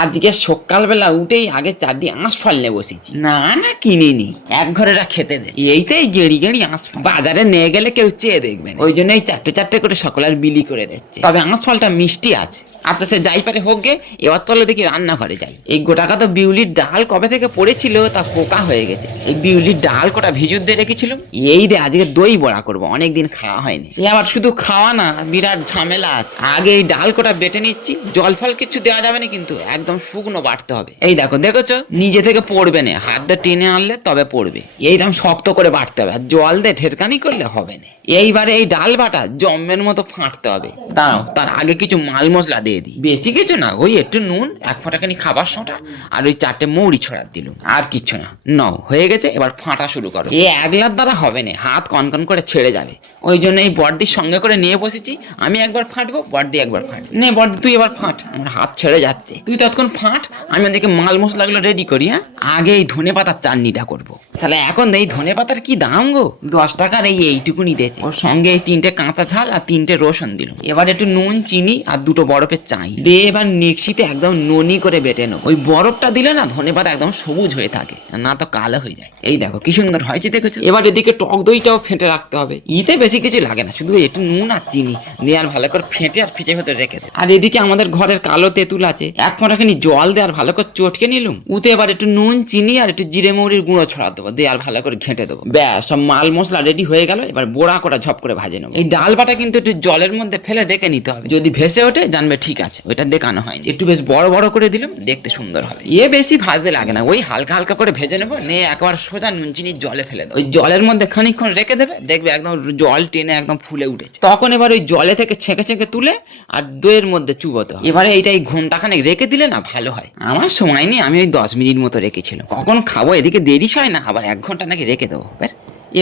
আজকে সকালবেলা উঠেই আগে চারটি আঁশফল নিয়ে বসেছি। না না কিনিনি, এক ঘরেরা খেতে দে, এইটাই গেড়ি গেড়ি আঁশফল বাজারে নিয়ে গেলে কেউ চেয়ে দেখবে না, ওই জন্য এই চারটে চারটে করে সকলের বিলি করে দিচ্ছে। তবে আঁশফলটা মিষ্টি আছে। আচ্ছা সে যাই পারে হোক গে, এবার চলো দেখি রান্নাঘরে যাই। এই গোটাকা তো বিউলির ডাল কবে থেকে পড়েছিল তা পোকা হয়ে গেছে। এই বিউলির ডাল কটা ভিজুর দিয়ে রেখেছিলাম, এই রে আজকে দই বড়া করবো, অনেকদিন খাওয়া হয়নি। সে আবার শুধু খাওয়া না, বিরাট ঝামেলা আছে। আগে এই ডাল কটা বেটে নিচ্ছি, জল ফল কিছু দেওয়া যাবে না কিন্তু, একদম শুকনো বাটতে হবে। এই দেখো দেখেছো, নিজে থেকে পড়বে না, হাত দিয়ে টেনে আনলে তবে পড়বে। এইরকম শক্ত করে বাটতে হবে, আর জল দিয়ে ঢেরকানি করলে হবে না। এইবারে এই ডাল বাটা জম্মের মতো ফাটতে হবে। দাঁড়াও, তার আগে কিছু মাল মশলা দিয়ে দিই। বেশি কিছু না, ওই একটু নুন, এক ফোঁটাখানি খাবার সোঁটা, আর ওই চারটে মৌরি ছড়া দিলুম, আর কিছু না। নাও হয়ে গেছে, এবার ফাটা শুরু করো। এই একলার দ্বারা হবে না, হাত কনকন করে ছেড়ে যাবে। ওই জন্য এই বড়দির সঙ্গে করে নিয়ে বসেছি। আমি একবার ফাটবো, বড়দি একবার ফাট। নে বড়দি তুই এবার ফাট, আমার হাত ছেড়ে যাচ্ছে। তুই ততক্ষণ ফাট, আমি ওদিকে মাল মশলাগুলো রেডি করি। হ্যাঁ, আগে এই ধনে পাতার চাটনিটা করবো। তাহলে এখন এই ধনে পাতার কি দাম গো, 10 টাকার এইটুকুনি দিয়েছে। ওর সঙ্গে এই 3টে কাঁচা ঝাল আর 3টে রসুন দিল। এবার একটু নুন, চিনি আর 2টো বরফের চাই দিয়ে এবার মিক্সিতে একদম ননি করে বেটে নেব। ওই বরফটা দিলে না ধনে পাতা একদম সবুজ হয়ে থাকে, না তো কালো হয়ে যায়। এই দেখো কি সুন্দর হয়েছে, দেখেছো? এবার এদিকে টক দইটাও ফেটে রাখতে হবে। ইতে বেশি কিছু লাগে না, শুধু একটু নুন আর চিনি দিয়ে আর ভালো করে ফেটে আর ফিচে ভেতরে রেখে দেয়। আর এদিকে আমাদের ঘরের কালো তেঁতুল আছে, এক ফোঁটাখানি জল দিয়ে আর ভালো করে চটকে নিলুম। উতে এবার একটু নুন, চিনি আর একটু জিরে মৌরির গুঁড়ো ছড়া দেবো, দিয়ে আর ভালো করে ঘেঁটে দেবো। ব্যাস, সব মাল মশলা রেডি হয়ে গেল। এবার বোড়া করে ঝপ করে ভাজে নেবো। এই ডাল বাটা কিন্তু একটু জলের মধ্যে ফেলে দেখে নিতে হবে, যদি ভেসে ওঠে জানবে ঠিক আছে, ওইটা দেখানো হয়নি। একটু বেশ বড় বড় করে দিলাম, দেখতে সুন্দর হবে। বেশি ভাজতে লাগে না, ওই হালকা হালকা করে ভেজে নেবো, নিয়ে একবার সোজা নুন চিনি জলে ফেলে দেবো। ওই জলের মধ্যে খানিকক্ষণ রেখে দেবে, দেখবে একদম জল টেনে একদম ফুলে উঠেছে। তখন এবার ওই জলে থেকে ছেঁকে ছেঁকে তুলে আর দইয়ের মধ্যে চুবোতে হবে। এবারে এইটাই ঘন্টাখানেক রেখে দিলে না ভালো হয়। আমার সময় নেই, আমি ওই 10 মিনিট মতো রেখেছিলাম। কখন খাবো, এদিকে দেরি হয় না, আবার 1 ঘন্টা নাকি রেখে দেবো।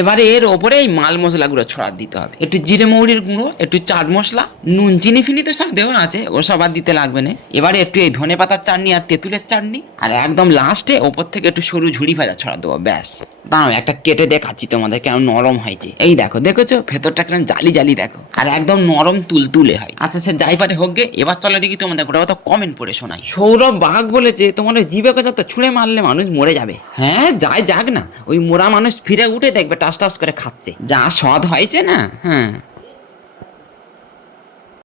এবারে এর ওপরে এই মাল মশলাগুলো ছড়া দিতে হবে। একটু জিরে মৌরির গুঁড়ো, একটু চাট মশলা, নুন চিনি ফিনি তো সব দেওয়া আছে, ও সব আর দিতে লাগবে না। এবারে একটু এই ধনে পাতার চাটনি আর তেঁতুলের চাটনি, আর একদম লাস্টে ওপর থেকে একটু সরু ঝুড়ি ভাজা ছড়া দেবো। ব্যাস, দাঁড়াও একটা কেটে দেখাচ্ছি তোমাদের কেমন নরম হয়েছে। এই দেখো, দেখেছো ভেতরটা কেমন জালি জালি, দেখো, আর একদম নরম তুলতুলে হয়। আচ্ছা সে যাই পারে হোক গে, এবার চলো দেখি তোমাদের গোটা কথা কমেন্ট পড়ে শোনাই। সৌরভ বাঘ বলেছে তোমার জিভে কথা তো ছুঁড়ে মারলে মানুষ মরে যাবে। হ্যাঁ যাই যাক না, ওই মোরা মানুষ ফিরে উঠে দেখবে টাস টাস করে খাচ্ছে, যা স্বাদ হয়েছে না। হ্যাঁ।